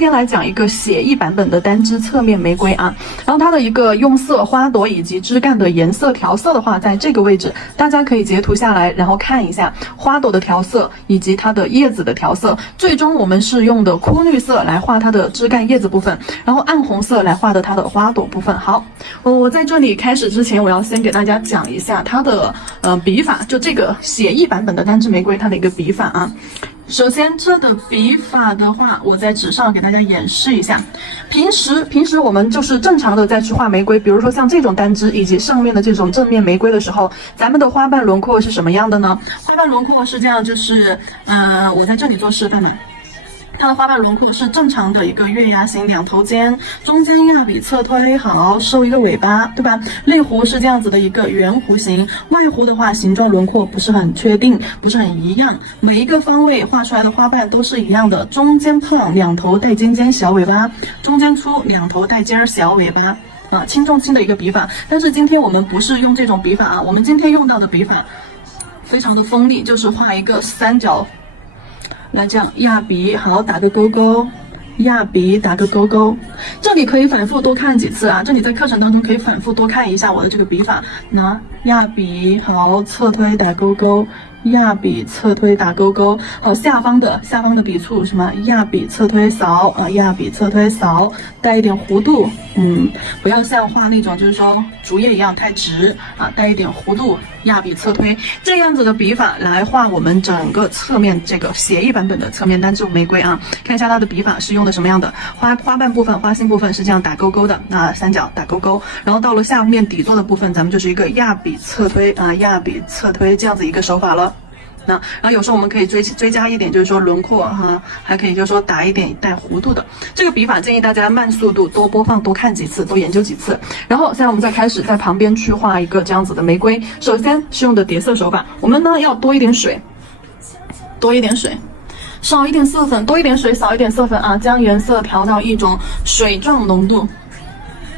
天来讲一个写意版本的单支侧面玫瑰啊，然后它的一个用色、花朵以及枝干的颜色调色的话，在这个位置大家可以截图下来，然后看一下花朵的调色以及它的叶子的调色。最终我们是用的枯绿色来画它的枝干叶子部分，然后暗红色来画的它的花朵部分。好，我在这里开始之前，我要先给大家讲一下它的笔法，就这个写意版本的单支玫瑰它的一个笔法啊。首先，这的笔法的话，我在纸上给大家演示一下。平时我们就是正常的再去画玫瑰，比如说像这种单支以及上面的这种正面玫瑰的时候，咱们的花瓣轮廓是什么样的呢？花瓣轮廓是这样，就是我在这里做示范嘛。它的花瓣轮廓是正常的一个月牙形，两头尖，中间压笔侧推，好收一个尾巴，对吧？内弧是这样子的一个圆弧形，外弧的话形状轮廓不是很确定，不是很一样，每一个方位画出来的花瓣都是一样的，中间胖，两头带尖尖小尾巴，中间粗，两头带尖小尾巴。轻重轻的一个笔法。但是今天我们不是用这种笔法啊，我们今天用到的笔法非常的锋利，就是画一个三角。来这样压笔，好打个勾勾，压笔打个勾勾，这里可以反复多看几次啊，这里在课程当中可以反复多看一下我的这个笔法。那压笔好侧推打勾勾，压笔侧推打勾勾，好下方的笔触什么压笔侧推扫啊，压笔侧推扫，带一点弧度，不要像画那种就是说竹叶一样太直啊，带一点弧度，压笔侧推这样子的笔法来画我们整个侧面这个写意版本的侧面单支玫瑰啊。看一下它的笔法是用的什么样的，花瓣部分、花心部分是这样打勾勾的，那三角打勾勾，然后到了下面底座的部分，咱们就是一个压笔侧推啊，压笔侧推这样子一个手法了。然后有时候我们可以追加一点，就是说轮廓哈，还可以就是说打一点带弧度的这个笔法，建议大家慢速度多播放，多看几次，多研究几次。然后现在我们再开始在旁边去画一个这样子的玫瑰。首先是用的叠色手法，我们呢要多一点水，少一点色粉，多一点水，少一点色粉啊，将颜色调到一种水状浓度。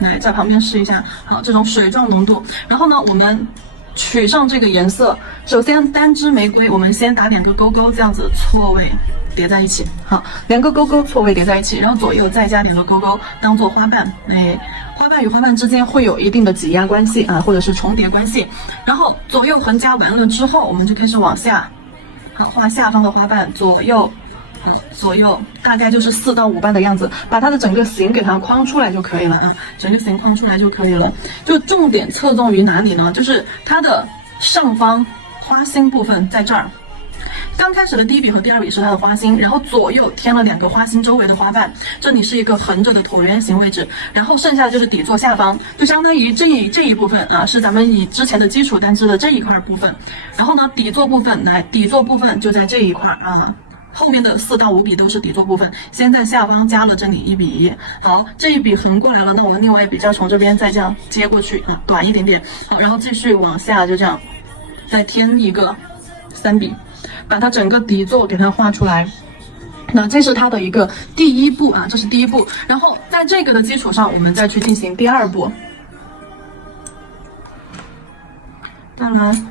来，在旁边试一下，好，这种水状浓度。然后呢，我们取上这个颜色，首先单支玫瑰，我们先打2个勾勾，这样子错位叠在一起。好，2个勾勾错位叠在一起，然后左右再加2个勾勾，当做花瓣。花瓣与花瓣之间会有一定的挤压关系啊，或者是重叠关系。然后左右横加完了之后，我们就开始往下，好，画下方的花瓣，左右大概就是4到5瓣的样子，把它的整个形给它框出来就可以了啊，整个形框出来就可以了。就重点侧重于哪里呢？就是它的上方花心部分在这儿。刚开始的第一笔和第二笔是它的花心，然后左右添了2个花心周围的花瓣，这里是一个横着的椭圆形位置，然后剩下的就是底座下方，就相当于这一部分啊，是咱们以之前的基础单支的这一块部分。然后呢，底座部分就在这一块啊。后面的4到5笔都是底座部分，先在下方加了这里1笔，好，这一笔横过来了，那我们另外一笔就要从这边再这样接过去啊，短一点点，好，然后继续往下就这样，再添一个3笔，把它整个底座给它画出来。那这是它的一个第一步啊，这是第一步，然后在这个的基础上，我们再去进行第2步。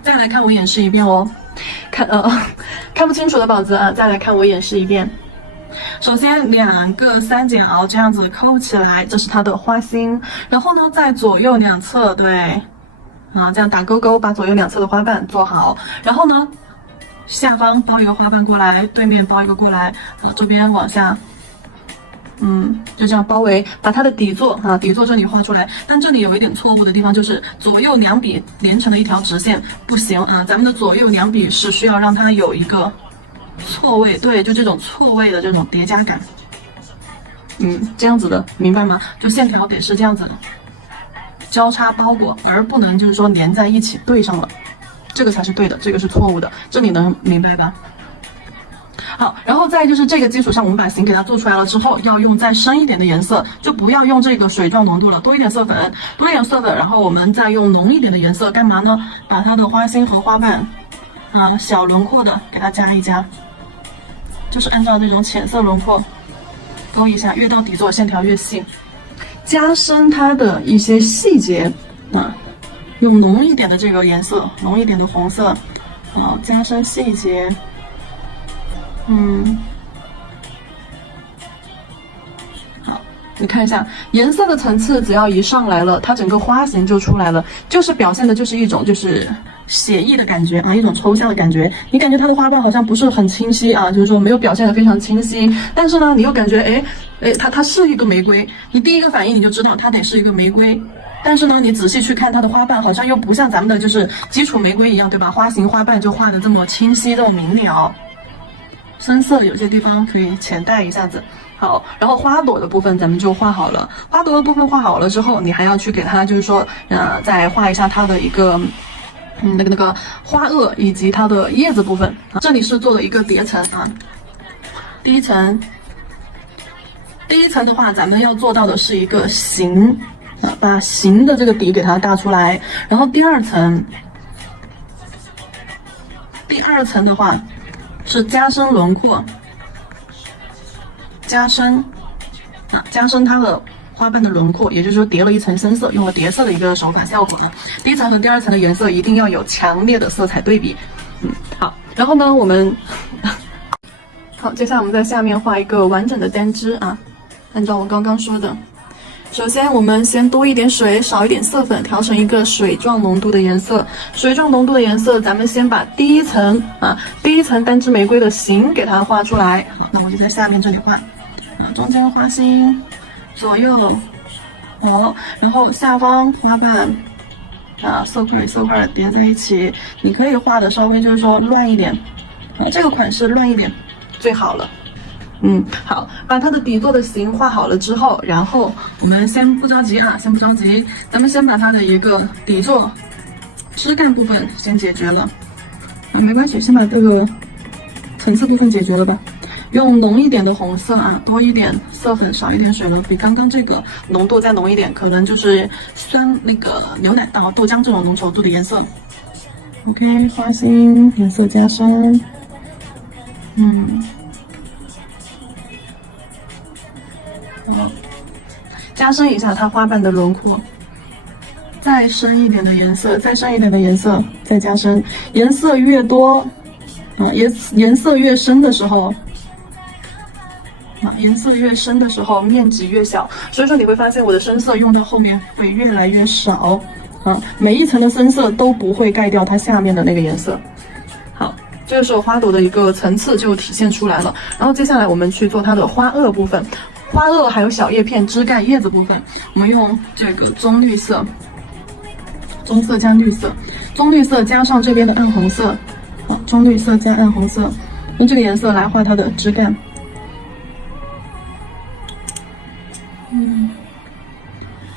再来看我演示一遍哦。看不清楚的宝子啊，再来看我演示一遍。首先2个三角这样子扣起来，这是它的花心。然后呢，在左右两侧，对，啊，这样打勾勾，把左右两侧的花瓣做好。然后呢，下方包一个花瓣过来，对面包一个过来，这边往下。就这样包围，把它的底座这里画出来。但这里有一点错误的地方，就是左右2笔连成了一条直线，不行啊！咱们的左右2笔是需要让它有一个错位，对，就这种错位的这种叠加感。这样子的，明白吗？就线条得是这样子的，交叉包裹，而不能就是说连在一起对上了，这个才是对的，这个是错误的。这里能明白吧？好，然后再就是这个基础上，我们把形给它做出来了之后，要用再深一点的颜色，就不要用这个水状浓度了，多一点色粉，然后我们再用浓一点的颜色，干嘛呢？把它的花心和花瓣小轮廓的给它加一加，就是按照这种浅色轮廓勾一下，越到底座线条越细，加深它的一些细节用浓一点的这个颜色，浓一点的红色加深细节。你看一下颜色的层次，只要一上来了，它整个花型就出来了，就是表现的就是一种就是写意的感觉啊，一种抽象的感觉。你感觉它的花瓣好像不是很清晰啊，就是说没有表现的非常清晰，但是呢，你又感觉它是一个玫瑰，你第一个反应你就知道它得是一个玫瑰。但是呢，你仔细去看它的花瓣，好像又不像咱们的就是基础玫瑰一样，对吧？花型花瓣就画的这么清晰，这么明了。深色有些地方可以浅带一下子。好，然后花朵的部分咱们就画好了。花朵的部分画好了之后，你还要去给它就是说，再画一下它的一个。那个花萼以及它的叶子部分啊，这里是做了一个叠层啊。第一层的话，咱们要做到的是一个形啊，把形的这个底给它搭出来。然后第二层的话是加深轮廓，加深它的花瓣的轮廓，也就是说叠了一层深色，用了叠色的一个手法效果啊。第一层和第二层的颜色一定要有强烈的色彩对比。好，然后呢，好，接下来我们在下面画一个完整的单枝啊，按照我刚刚说的。首先，我们先多一点水，少一点色粉，调成一个水状浓度的颜色。水状浓度的颜色，咱们先把第一层单枝玫瑰的形给它画出来。好，那我就在下面这里画，中间花心。左右，好，然后下方花瓣色块与色块叠在一起，你可以画的稍微就是说乱一点，这个款式乱一点最好了。好，把它的底座的形画好了之后，然后我们先不着急，咱们先把它的一个底座枝干部分先解决了。没关系，先把这个层次部分解决了吧。用浓一点的红色啊，多一点色粉，少一点水了，比刚刚这个浓度再浓一点，可能就是那个牛奶到豆浆这种浓稠度的颜色。OK， 花心颜色加深，好，加深一下它花瓣的轮廓，再深一点的颜色，再加深，颜色越多颜色越深的时候。颜色越深的时候，面积越小，所以说你会发现我的深色用到后面会越来越少每一层的深色都不会盖掉它下面的那个颜色。好，这个时候花朵的一个层次就体现出来了。然后接下来我们去做它的花萼部分，花萼还有小叶片、枝干、叶子部分，我们用这个棕色加绿色，棕绿色加上这边的暗红色，好，棕绿色加暗红色，用这个颜色来画它的枝干。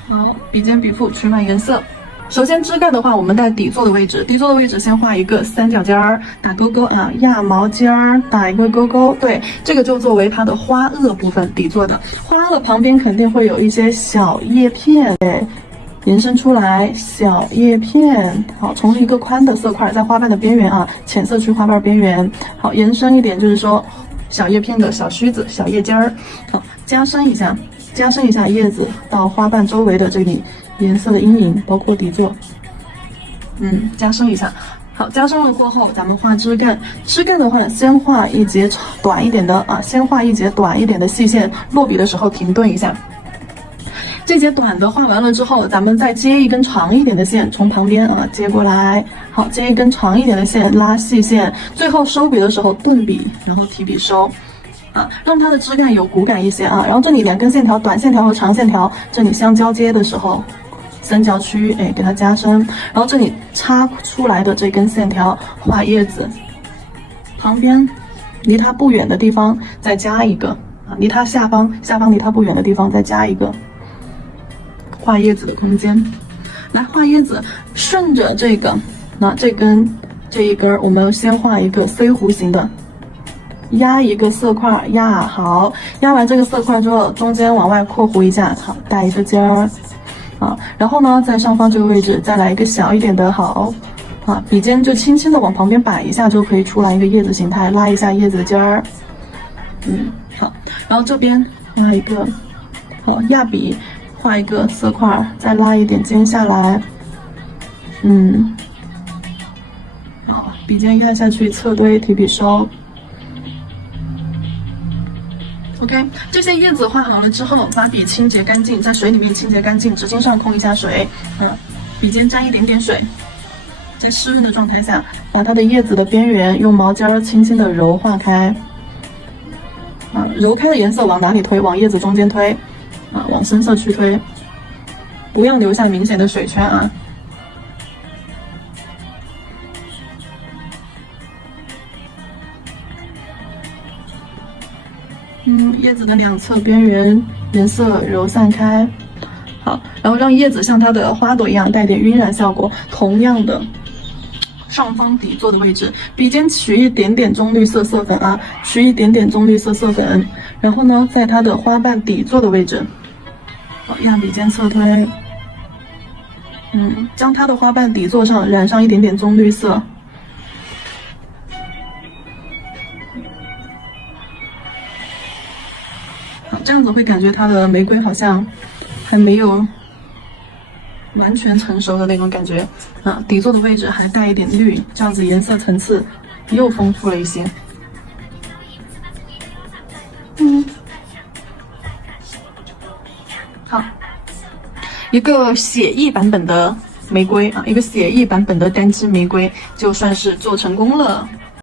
好，笔尖笔腹取满颜色。首先枝干的话，我们在底座的位置，先画一个三角尖儿，打勾勾啊，压毛尖儿打一个勾勾。对，这个就作为它的花萼部分底座的。花萼旁边肯定会有一些小叶片，延伸出来小叶片。好，从一个宽的色块在花瓣的边缘啊，浅色区花瓣边缘。好，延伸一点，就是说小叶片的小须子、小叶尖儿。好，加深一下叶子到花瓣周围的这里颜色的阴影，包括底座，加深一下。好，加深了过后，咱们画枝干。枝干的话，先画一节短一点的细线，落笔的时候停顿一下。这节短的画完了之后，咱们再接一根长一点的线，从旁边接过来。好，接一根长一点的线，拉细线，最后收笔的时候顿笔，然后提笔收。让它的枝干有骨感一些然后这里两根线条，短线条和长线条，这里相交接的时候，三角区给它加深，然后这里插出来的这根线条画叶子，旁边离它不远的地方再加一个离它下方离它不远的地方再加一个画叶子的空间。来画叶子，顺着这一根我们先画一个 C 弧形的。压一个色块，好，压完这个色块之后，中间往外括弧一下，好，带一个尖儿，然后呢，在上方这个位置再来一个小一点的，好，笔尖就轻轻的往旁边摆一下，就可以出来一个叶子形态，拉一下叶子的尖儿，好，然后这边画一个，好，压笔画一个色块，再拉一点尖下来，好，笔尖压下去，侧堆提笔收。OK， 这些叶子画好了之后，把笔清洁干净，在水里面清洁干净，纸巾上控一下水，笔尖沾一点点水，在湿润的状态下，把它的叶子的边缘用毛尖轻轻的揉化开，揉开的颜色往哪里推？往叶子中间推，往深色区推，不要留下明显的水圈啊。叶子的两侧边缘颜色揉散开，好，然后让叶子像它的花朵一样带点晕染效果。同样的，上方底座的位置，笔尖取一点点棕绿色色粉取一点点棕绿色色粉，然后呢，在它的花瓣底座的位置，让笔尖侧推，将它的花瓣底座上染上一点点棕绿色。这样子会感觉它的玫瑰好像还没有完全成熟的那种感觉底座的位置还带一点绿，这样子颜色层次又丰富了一些。好，一个写意版本的玫瑰一个写意版本的单支玫瑰就算是做成功了。